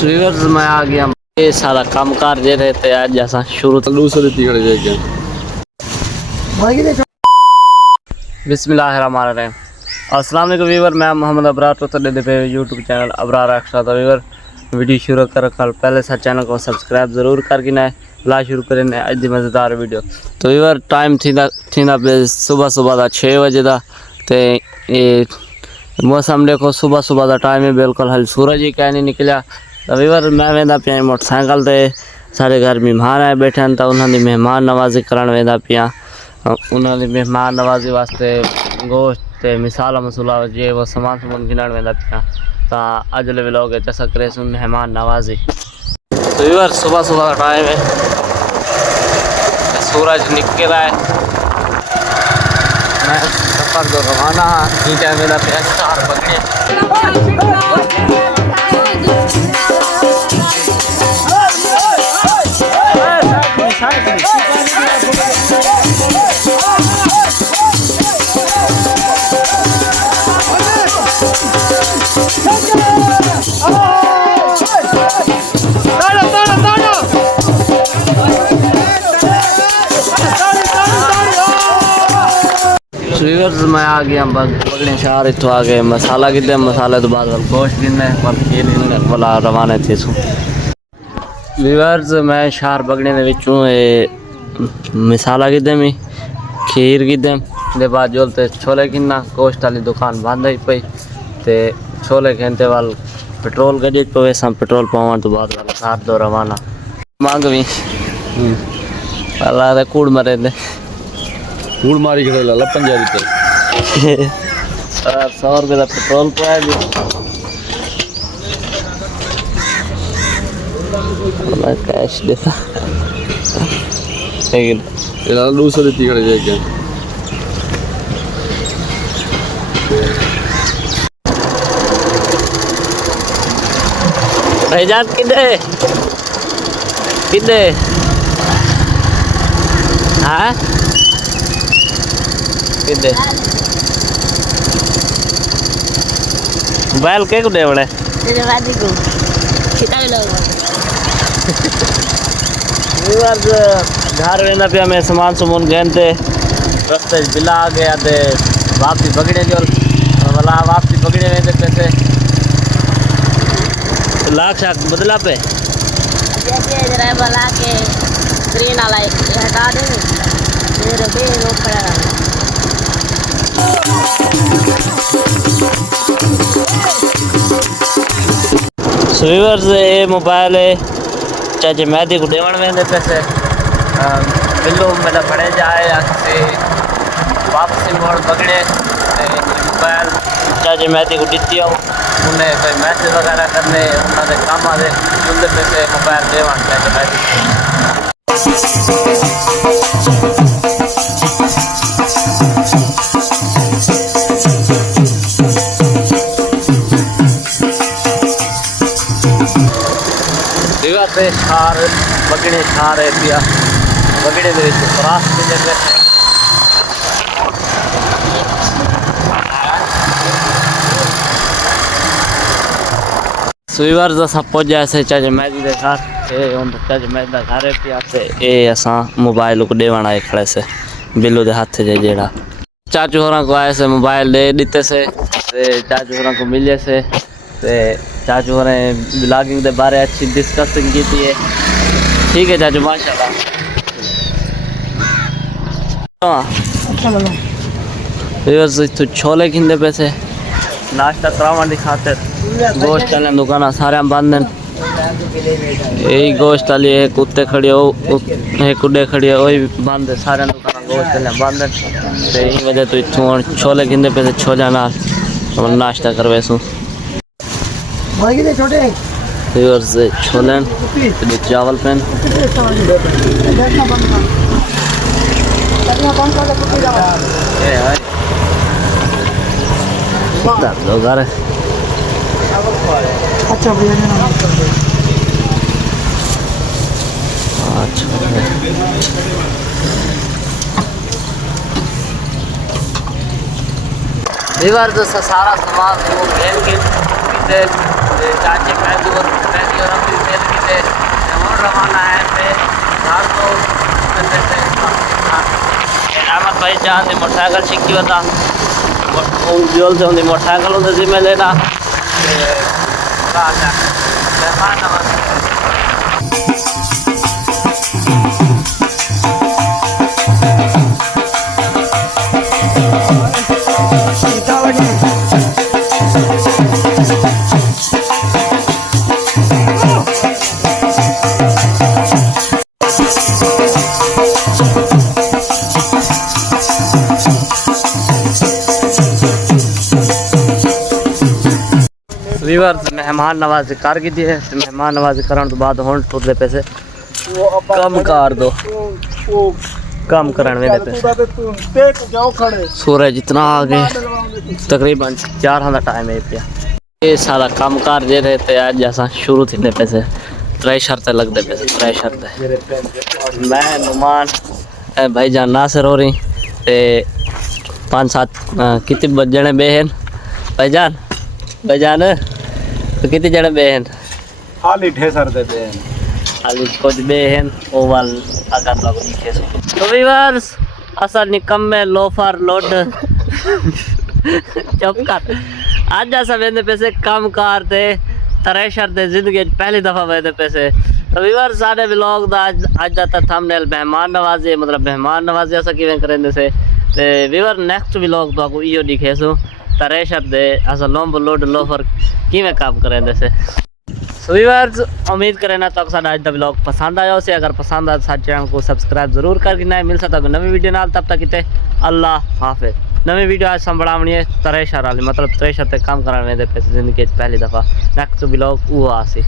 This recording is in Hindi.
व्यूअर्स मैं आ गया। ये सारा काम कार जे रहते आज जैसा शुरू तो दूसरे तीखड़े जाएगा। बिस्मिल्लाहिर्रहमानिर्रहीम। अस्सलाम वालेकुम व्यूअर, मैं मोहम्मद अबरार तो पे यूट्यूब चैनल अबरार एक्स्ट्रा। तो व्यूअर वीडियो शुरू कर कल पहले से चैनल को सब्सक्राइब ज़रूर करके ना ला शुरू करें अज की मज़ेदार वीडियो। तो व्यूअर टाइम थी सुबह का 6 बजे का। तो ये मौसम देखो सुबह का टाइम है, बिल्कुल हल सूरज ही कहीं नहीं निकलिया। तो व्यूअर मैं वेंदा पिया मोटरसाइकिल से। सारे घर मेहमान आए बैठे हैं तो उन्होंने मेहमान नवाजी करण वेंदा पिया। उन्होंने मेहमान नवाजी वास्ते गोश्त मिसाला मसूला जे वो सामान गिनण वेंदा पिया। तो अजले व्लॉग है जैसा करे मेहमान नवाजी। तो व्यूअर सुबह का टाइम है, सूरज निकल रहा है। मैं सफ़र जो रवाना हाँ टाइम वेंदा पिया 4 बजे। व्यूअर्स मैं आ गया बगड़े शहर इतों आ गए मसाला गिदे मसाले तो बाद गोश्त गिने वाला रवाना थे सू। व्यूअर्स मैं शहर बगड़े दे विचों मसाला गिदे में खीर गिदे दे बाद जोलते छोले गिनना। गोश्त वाली दुकान बंद ही पई ते छोले खेनते वाल पेट्रोल गड्डी पे सब पेट्रोल पावन तो बाद वाला साथ दो रवाना मांग भी वाला कूड़ मरे दे कूड़ मारी के लाला 50 रुपये 100 रुपये का पेट्रोल पाया भी कैश देता लाला दूसरे तीखड़े जाएगा। भाईजान किधे किधे हाँ किधे बैल के कुछ बड़े घर वेंदा पिया मैं सामान सुमन गहनते रस्ते बिला आ गया ते वापसी पकड़े जो भला वापसी पकड़े वेंदे पैसे लाख शाख बदला पे बला के ग्रीन वाला हटा दे मेरे बे वो खड़ा रहा। व्यूअर्स ये मोबाइल है चाचे मैदी को देवण वेंदे पैसे बिल्लो मेरा फड़े जाए या किसी वापसी मोड़ पकड़े मोबाइल चाचे मैदी को दी आओ उन्हें कोई मैसेज वगैरह करने उन्होंने काम आते उनके पैसे मोबाइल देवन चाचे मैदी। शार बगड़े शार है पिया बगड़े दे रास की जगह स्वीवर जैसा पहुंच जाए से चाहे मैदी दे घर ए उन चाहे मैदी दा घर है पिया से ए असा मोबाइल को देवण आए खड़े से बिल्लो दे हाथ से जेड़ा चाचू होरा को आए से मोबाइल दे दीते से चाचू होरा को मिले से चाचू हो रहे ब्लॉगिंग के बारे अच्छी डिस्कसिंग की थी। ठीक है चाचू माशाल्लाह। तो छोले खिंदे पैसे नाश्ता करावन दिखाते गोश्त वाले दुकान सारे बंद हैं। यही गोश्त वाली है कुत्ते खड़ी हो कुड़े खड़ी है वही बंद है सारे दुकान गोश्त वाले बंद हैं। तो यही वजह तो इतों छोले खिंदे पैसे छोले ना नाश्ता करवे सू छोले चावल पेन अच्छा दीवार जो सारा सामान वो घेर के चाचे मैदी और अहमद भाई जान ने मोटरसाइकिल शिकी बता जोल से उन्हें मोटरसाइकिल उन्हें जिम्मे लेना वीवर मेहमान नवाजी कर की है मेहमान नवाजी करने तो बाद हुण टुरदे पैसे कम कर दो कम करने वेंदे पैसे सूरज जितना आ गए तकरीबन 4 का टाइम है पिया ये सारा काम कार जे रहे ते आज जैसा शुरू थी पैसे 3 शर्तें लगते पैसे 3 शर्तें मैं नुमान भाई जान नासिर हो रही ते 5-7 कितने बजने बेहन भाईजान तो कितने जने बेहन खाली ठेसर दे बेहन खाली कुछ बेहन ओवल अगर लोग नीचे सो तो व्यूअर्स असल निकम्मे लोफर लोड चुप कर आज जैसा वेंदे पैसे कम कार थे तरेशर दे जिंदगी पहली दफा वेंदे पैसे तो व्यूअर्स सारे व्लॉग दा आज दा थंबनेल मेहमान नवाजी मतलब मेहमान नवाजी ऐसा किवें करेंदे से ते व्यूअर नेक्स्ट व्लॉग तो आपको इयो दिखेसो तरेशर दे असा लंब लोड लोफर किवें काम करेंदे से सो व्यूअर्स उम्मीद करें ना तो साडा आज दा व्लॉग पसंद आया से अगर पसंद आया तो चैनल को सब्सक्राइब जरूर करके ना मिल सकता है नवी वीडियो नाल तब तक किते अल्लाह हाफिज नवी वीडियो आज संभलावनी है तरेशर वाली मतलब तरेशर ते काम कराने दे पैसे जिंदगी पहली दफा नेक्स्ट व्लॉग वो आसी।